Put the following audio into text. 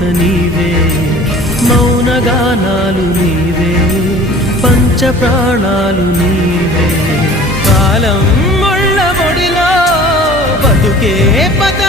మోత నీవే, మౌనగానాలు నీవే, పంచ ప్రాణాలు నీవే. కాలం ముళ్ళ ఒడిలో బతుకే పత